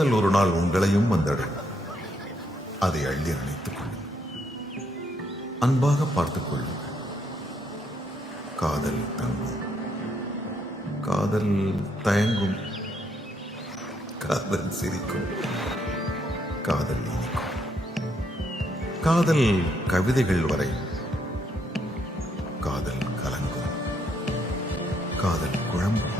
காதல் ஒரு நாள் உங்களையும் வந்தடையும். அதை அள்ளி அணைத்துக் கொள்ளுங்கள். அன்பாக பார்த்துக் கொள்ளுங்கள். காதல் தங்கும், காதல் தயங்கும், காதல் சிரிக்கும், காதல் இனிக்கும், காதல் கவிதைகள் வரையும், காதல் கலங்கும், காதல் குழம்பும்,